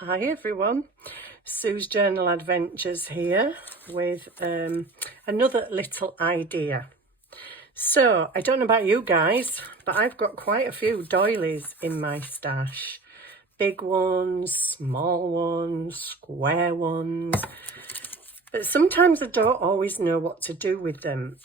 Hi everyone, Sue's Journal Adventures here with another little idea. So I don't know about you guys, but I've got quite a few doilies in my stash. Big ones, small ones, square ones, but sometimes I don't always know what to do with them.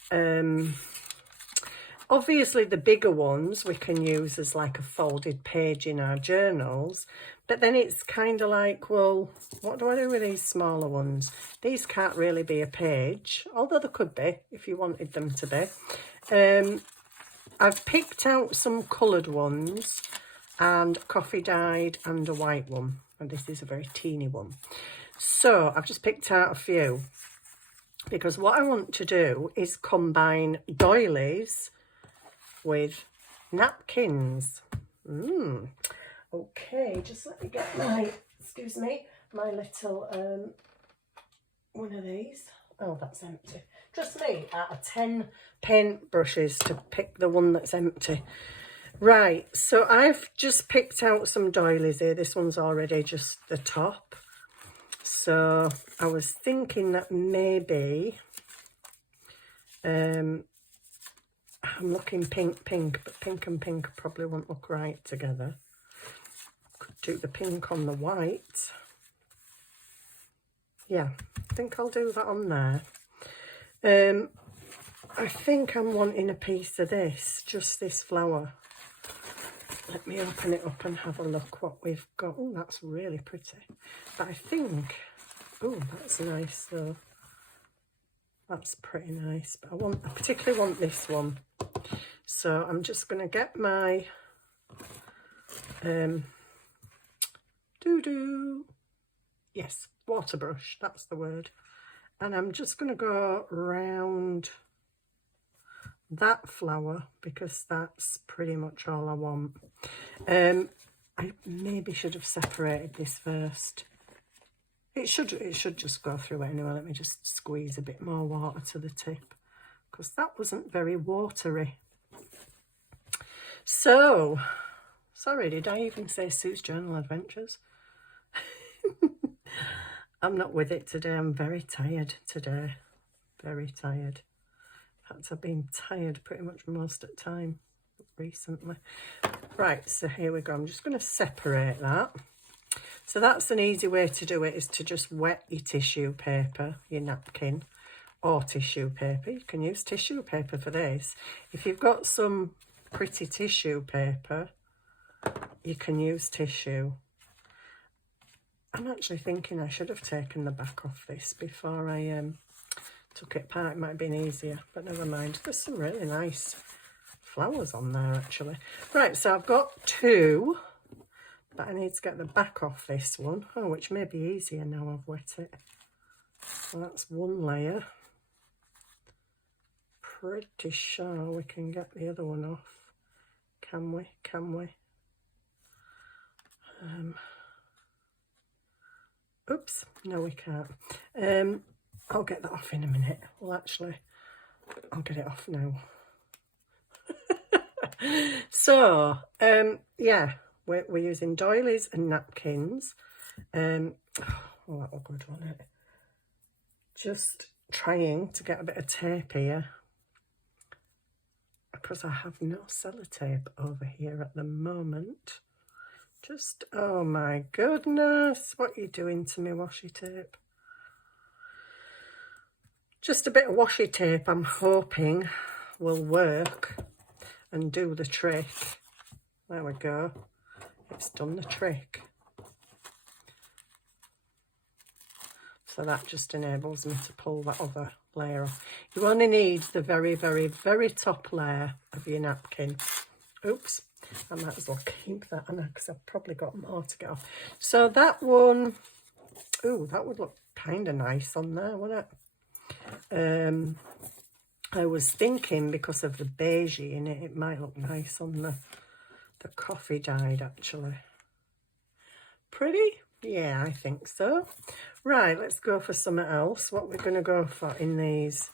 Obviously the bigger ones we can use as like a folded page in our journals, but then it's kind of like, well, what do I do with these smaller ones? These can't really be a page, although they could be if you wanted them to be. I've picked out some coloured ones and coffee dyed and a white one, and this is a very teeny one. So I've just picked out a few because what I want to do is combine doilies with napkins. Okay, just let me get my, excuse me, my little one of these. Oh, that's empty. Just me out of 10 paint brushes to pick the one that's empty. Right, so I've just picked out some doilies here. This one's already just the top. So I was thinking that maybe I'm looking pink, but pink and pink probably won't look right together. Could do the pink on the white. Yeah, I think I'll do that on there. I think I'm wanting a piece of this, just this flower. Let me open it up and have a look what we've got. Oh, that's really pretty. But I think, oh, that's nice though. That's pretty nice, but I particularly want this one. So I'm just going to get my yes, water brush, that's the word. And I'm just going to go around that flower because that's pretty much all I want. I maybe should have separated this first. It should just go through anyway. Let me just squeeze a bit more water to the tip because that wasn't very watery. So, sorry, did I even say Sue's Journal Adventures? I'm not with it today. I'm very tired today. Very tired. In fact, I've been tired pretty much most of the time recently. Right, so here we go. I'm just going to separate that. So that's an easy way to do it, is to just wet your tissue paper, your napkin, or tissue paper. You can use tissue paper for this. If you've got some pretty tissue paper, you can use tissue. I'm actually thinking I should have taken the back off this before I took it apart. It might have been easier, but never mind. There's some really nice flowers on there actually. Right, so I've got two, but I need to get the back off this one. Oh, which may be easier now I've wet it. So that's one layer. Pretty sure we can get the other one off. Can we? Oops, no we can't. I'll get that off in a minute. Well, actually, I'll get it off now. So, yeah, we're using doilies and napkins. Oh, that'll good, won't it? Just trying to get a bit of tape here because I have no sellotape over here at the moment. Just, oh my goodness, what are you doing to me, washi tape? Just a bit of washi tape I'm hoping will work and do the trick. There we go. It's done the trick. So that just enables me to pull that other layer off. You only need the very, very, very top layer of your napkin. Oops, I might as well keep that on because I've probably got more to get off. So that one, ooh, that would look kind of nice on there, wouldn't it? I was thinking because of the beige in it, it might look nice on the coffee dyed actually. Pretty? Yeah, I think so. Right, let's go for something else. What we're going to go for in this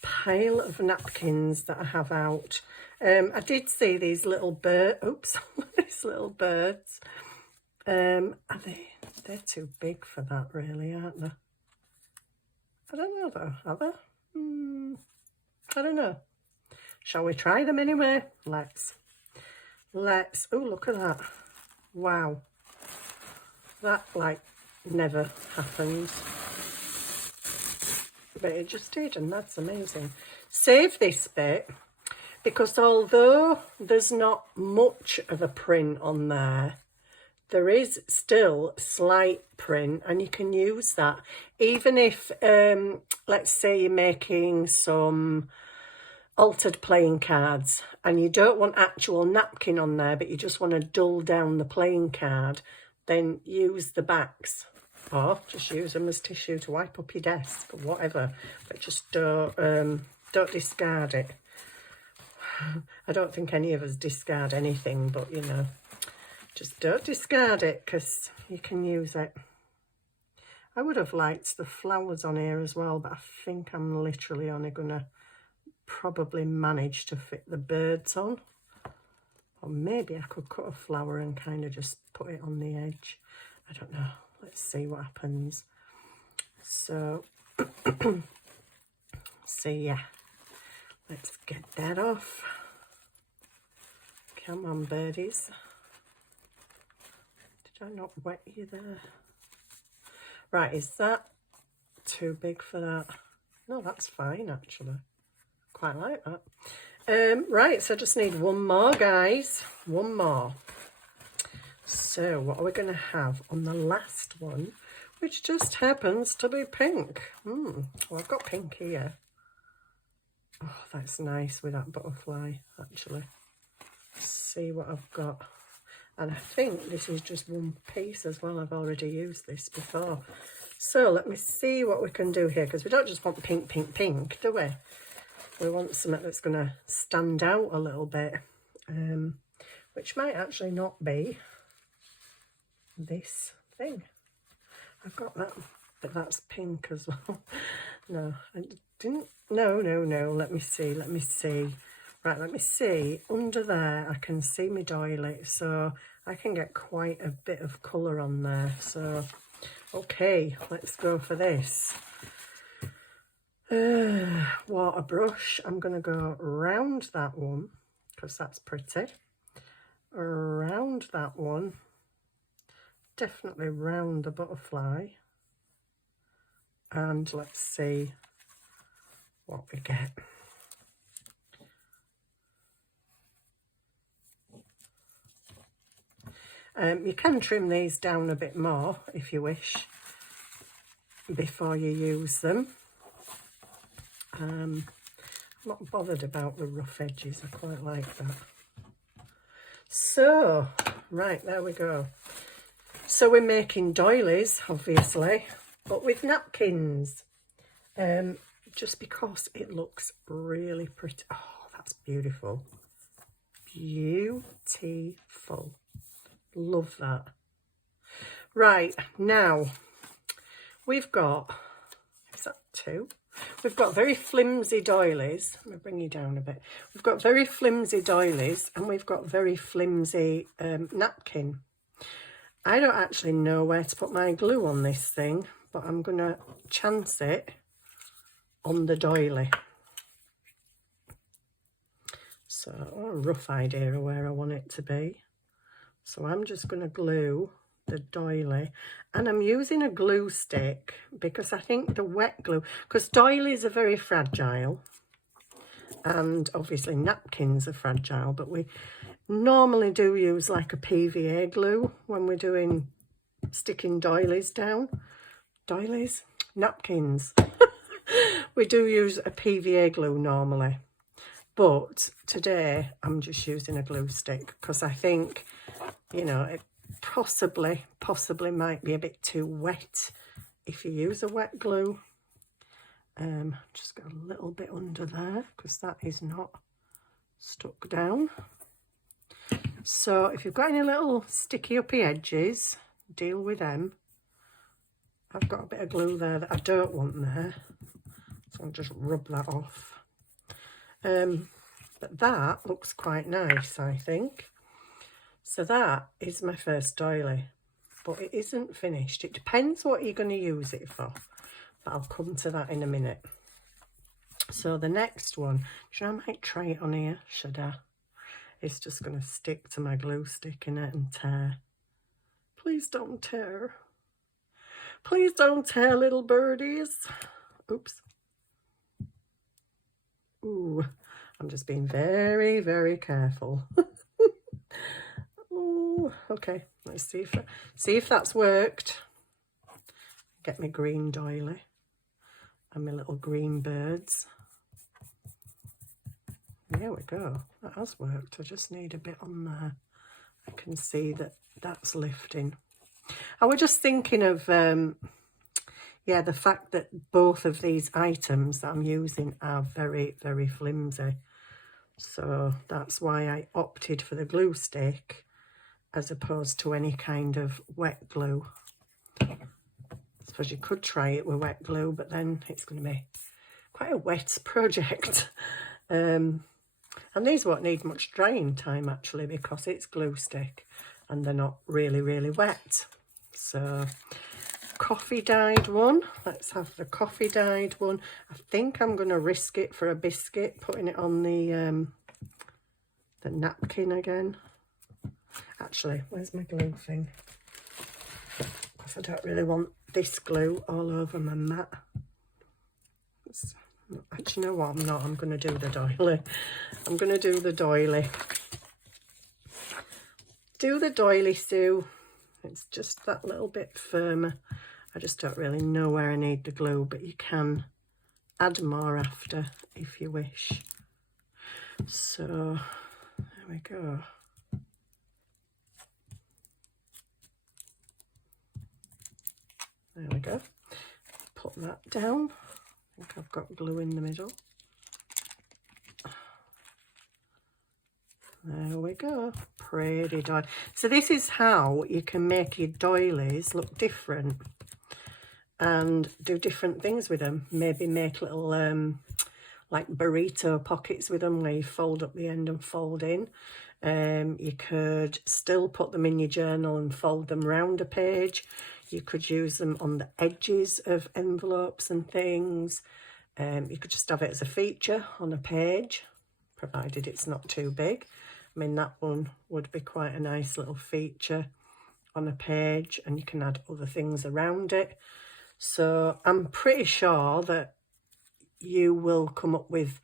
pile of napkins that I have out. I did see these little these little birds Are they're too big for that really, aren't they? I don't know though, are they? I don't know. Shall we try them anyway? Let's. Oh, look at that. Wow. That, like, never happens. But it just did, and that's amazing. Save this bit, because although there's not much of a print on there, there is still slight print, and you can use that. Even if, let's say you're making some altered playing cards and you don't want actual napkin on there, but you just want to dull down the playing card, then use the backs, or just use them as tissue to wipe up your desk or whatever, but just don't discard it. I don't think any of us discard anything, but you know, just don't discard it because you can use it. I would have liked the flowers on here as well, but I think I'm literally only gonna probably manage to fit the birds on, or maybe I could cut a flower and kind of just put it on the edge. I don't know. Let's see what happens. So yeah, let's get that off. Come on, birdies. Did I not wet you there? Right, is that too big for that? No, that's fine actually. Quite like that. Right, so I just need one more, guys. One more. So what are we going to have on the last one, which just happens to be pink? Well, I've got pink here. Oh, that's nice with that butterfly, actually. Let's see what I've got. And I think this is just one piece as well. I've already used this before. So let me see what we can do here, because we don't just want pink, pink, pink, do we? We want something that's going to stand out a little bit, which might actually not be this thing. I've got that, but that's pink as well. No, I didn't. No. Let me see. Right, let me see. Under there, I can see my doily, so I can get quite a bit of colour on there. So, okay, let's go for this. Water brush. I'm going to go around that one because that's pretty. Around that one. Definitely round the butterfly. And let's see what we get. You can trim these down a bit more if you wish before you use them. I'm not bothered about the rough edges, I quite like that. So, right, there we go. So we're making doilies, obviously, but with napkins. Just because it looks really pretty. Oh, that's beautiful. Beautiful. Love that. Right, now, we've got, is that two? We've got very flimsy doilies. Let me bring you down a bit. We've got very flimsy doilies and we've got very flimsy napkin. I don't actually know where to put my glue on this thing, but I'm going to chance it on the doily. So I've got a rough idea of where I want it to be. So I'm just going to glue the doily, and I'm using a glue stick because I think the wet glue, because doilies are very fragile and obviously napkins are fragile, but we normally do use like a PVA glue when we're doing sticking doilies down. Doilies? Napkins. We do use a PVA glue normally, but today I'm just using a glue stick because I think, you know, it possibly might be a bit too wet if you use a wet glue. Just got a little bit under there because that is not stuck down. So if you've got any little sticky uppy edges, deal with them. I've got a bit of glue there that I don't want there, so I'll just rub that off. But that looks quite nice, I think. So that is my first doily. but it isn't finished. It depends what you're going to use it for, but I'll come to that in a minute. So the next one, do you know, I might try it on here, should I? It's just going to stick to my glue stick in it and tear. Please don't tear. Please don't tear, little birdies. Oops. Ooh, I'm just being very, very careful. Ooh, okay, let's see if that's worked. Get my green doily and my little green birds. There we go. That has worked. I just need a bit on there. I can see that that's lifting. I was just thinking of, yeah, the fact that both of these items that I'm using are very, very flimsy. So that's why I opted for the glue stick as opposed to any kind of wet glue. I suppose you could try it with wet glue, but then it's going to be quite a wet project. And these won't need much drying time actually, because it's glue stick and they're not really, really wet. So coffee dyed one. Let's have the coffee dyed one. I think I'm going to risk it for a biscuit, putting it on the napkin again. Actually, where's my glue thing? Because I don't really want this glue all over my mat. Actually, you know what? I'm not. I'm going to do the doily. I'm going to do the doily. Do the doily, Sue. It's just that little bit firmer. I just don't really know where I need the glue, but you can add more after if you wish. So, there we go. There we go. Put that down. I think I've got glue in the middle. There we go. Pretty doily. So this is how you can make your doilies look different and do different things with them. Maybe make little like burrito pockets with them where you fold up the end and fold in. You could still put them in your journal and fold them round a page. You could use them on the edges of envelopes and things. You could just have it as a feature on a page, provided it's not too big. I mean, that one would be quite a nice little feature on a page, and you can add other things around it. So I'm pretty sure that you will come up with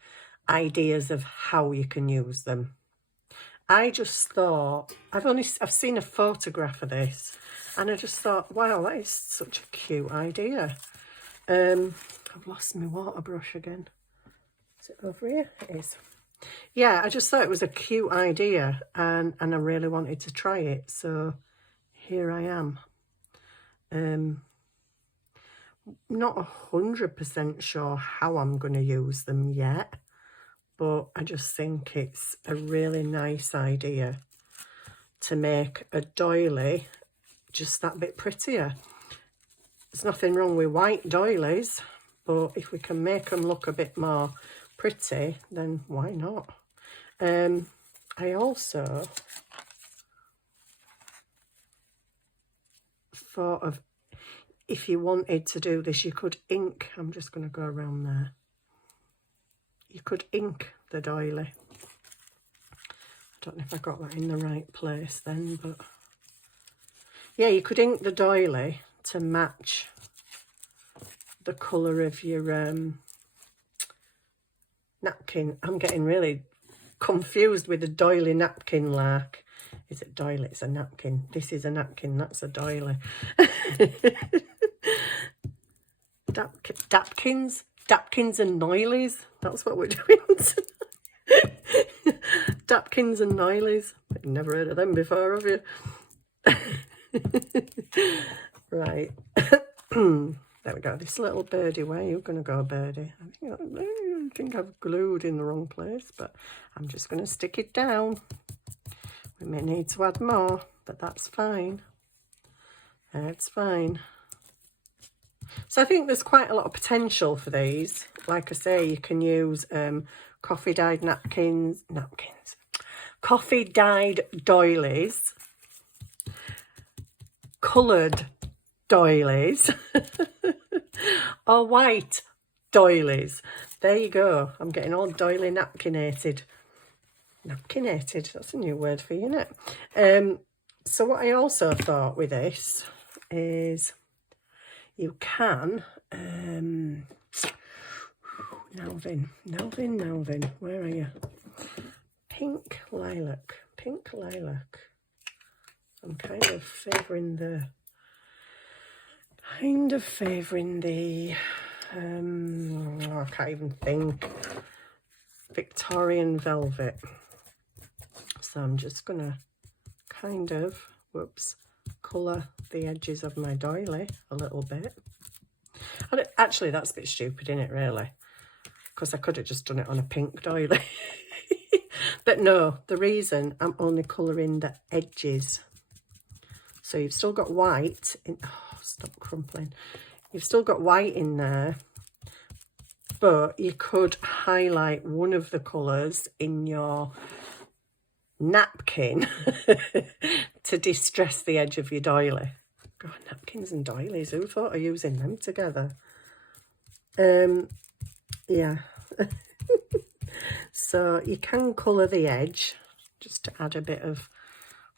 ideas of how you can use them. I just thought, I've seen a photograph of this, and I just thought, wow, that is such a cute idea. I've lost my water brush again. Is it over here? It is. Yeah, I just thought it was a cute idea, and I really wanted to try it. So here I am. Not 100% sure how I'm going to use them yet, but I just think it's a really nice idea to make a doily just that bit prettier. There's nothing wrong with white doilies, but if we can make them look a bit more pretty, then why not? I also thought of, if you wanted to do this, you could ink. I'm just going to go around there. You could ink the doily. I don't know if I got that in the right place then, but yeah, you could ink the doily to match the colour of your napkin. I'm getting really confused with the doily napkin lark. Is it doily? It's a napkin. This is a napkin. That's a doily. Dapkins and noilies. That's what we're doing tonight. Dapkins and noilies. I've never heard of them before, have you? Right. There we go. This little birdie, where are you going to go, birdie? I think I've glued in the wrong place, but I'm just going to stick it down. We may need to add more, but that's fine. It's fine. So I think there's quite a lot of potential for these. Like I say, you can use coffee dyed coffee dyed doilies, coloured doilies or white doilies. There you go. I'm getting all doily napkinated. Napkinated, that's a new word for you, isn't it? So what I also thought with this is you can, Melvin, where are you? Pink lilac. I'm kind of favouring the, I can't even think, Victorian velvet. So I'm just gonna kind of, colour the edges of my doily a little bit. Actually, that's a bit stupid, isn't it, really? Because I could have just done it on a pink doily. But no, the reason I'm only colouring the edges. So you've still got white in, oh, stop crumpling. You've still got white in there, but you could highlight one of the colours in your napkin to distress the edge of your doily. God, napkins and doilies, who thought of using them together? Yeah. So you can colour the edge, just to add a bit of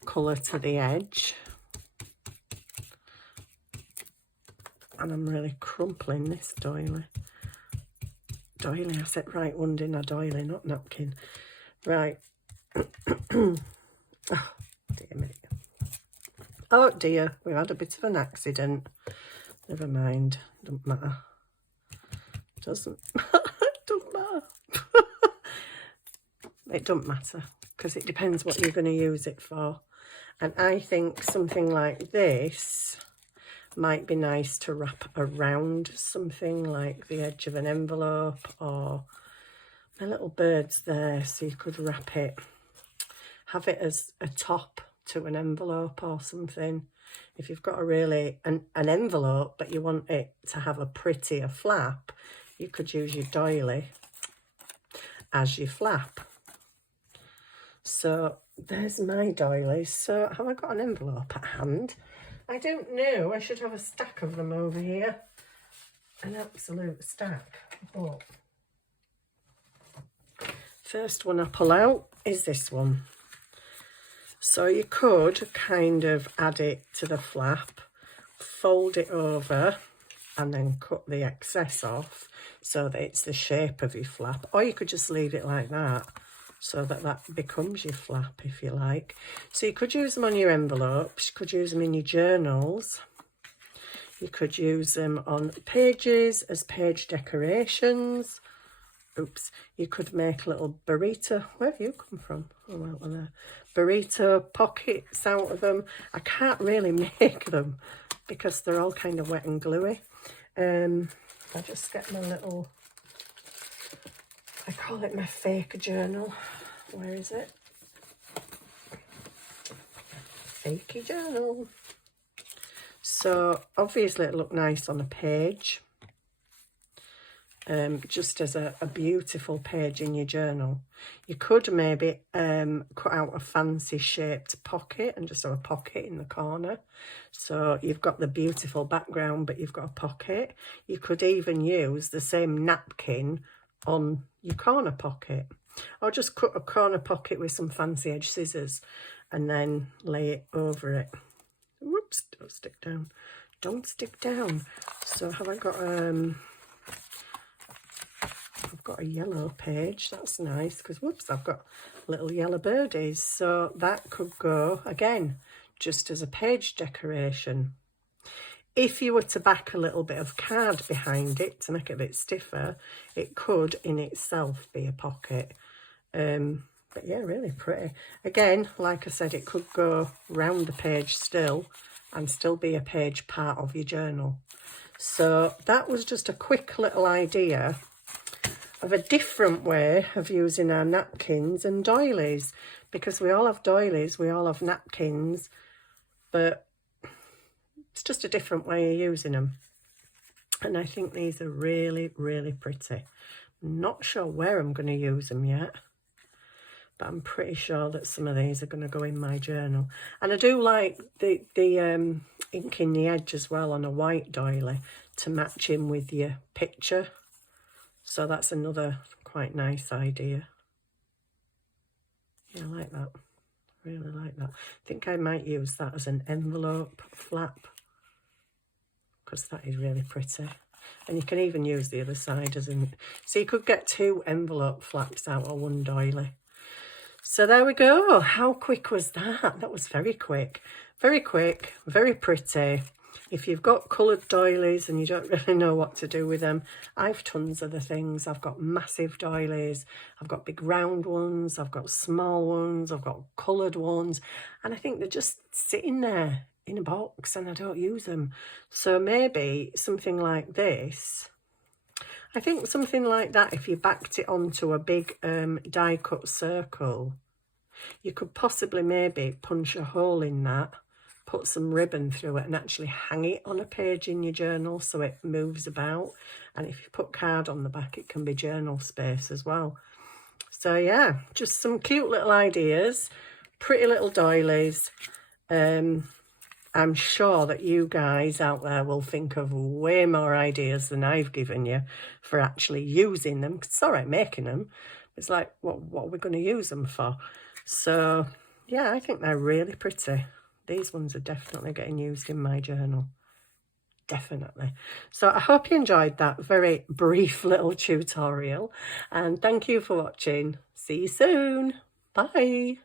colour to the edge. And I'm really crumpling this doily. I said right one, didn't I? Doily, not napkin. Right. Oh, dear me. Oh dear, we've had a bit of an accident. Never mind, don't matter. Doesn't don't matter. It don't matter, because it depends what you're going to use it for. And I think something like this might be nice to wrap around something like the edge of an envelope, or my little bird's there, so you could wrap it, have it as a top to an envelope or something. If you've got an envelope but you want it to have a prettier flap, you could use your doily as your flap. So there's my doilies. So have I got an envelope at hand? I don't know. I should have a stack of them over here. An absolute stack. But first one I pull out is this one. So you could kind of add it to the flap, fold it over, and then cut the excess off so that it's the shape of your flap. Or you could just leave it like that, so that that becomes your flap, if you like. So you could use them on your envelopes, you could use them in your journals, you could use them on pages as page decorations. Oops, you could make a little burrito. Where have you come from? Oh, out of there. Burrito pockets out of them. I can't really make them because they're all kind of wet and gluey. I just get my little, I call it my fake journal. Where is it? Fakey journal. So obviously it looked nice on a page. Just as a beautiful page in your journal. You could maybe cut out a fancy shaped pocket and just have a pocket in the corner. So you've got the beautiful background, but you've got a pocket. You could even use the same napkin on your corner pocket, or just cut a corner pocket with some fancy edge scissors and then lay it over it. Whoops, don't stick down. Don't stick down. So have I got I've got a yellow page. That's nice because, whoops, I've got little yellow birdies. So that could go, again, just as a page decoration. If you were to back a little bit of card behind it to make it a bit stiffer, it could in itself be a pocket. But yeah, really pretty. Again, like I said, it could go round the page still and still be a page part of your journal. So that was just a quick little idea of a different way of using our napkins and doilies, because we all have doilies, we all have napkins, but it's just a different way of using them. And I think these are really, really pretty. I'm not sure where I'm going to use them yet, but I'm pretty sure that some of these are going to go in my journal. And I do like the inking the edge as well on a white doily to match in with your picture. So that's another quite nice idea. Yeah, I like that. Really like that. I think I might use that as an envelope flap because that is really pretty. And you can even use the other side as an... So you could get 2 envelope flaps out of one doily. So there we go. How quick was that? That was very quick. Very quick, very pretty. If you've got coloured doilies and you don't really know what to do with them, I've tons of the things. I've got massive doilies, I've got big round ones, I've got small ones, I've got coloured ones, and I think they're just sitting there in a box and I don't use them. So maybe something like this, I think something like that, if you backed it onto a big die cut circle, you could possibly maybe punch a hole in that, put some ribbon through it and actually hang it on a page in your journal so it moves about. And if you put card on the back, it can be journal space as well. So yeah, just some cute little ideas, pretty little doilies. I'm sure that you guys out there will think of way more ideas than I've given you for actually using them. It's all right making them. It's like, what are we going to use them for? So yeah, I think they're really pretty. These ones are definitely getting used in my journal. Definitely. So I hope you enjoyed that very brief little tutorial. And thank you for watching. See you soon. Bye.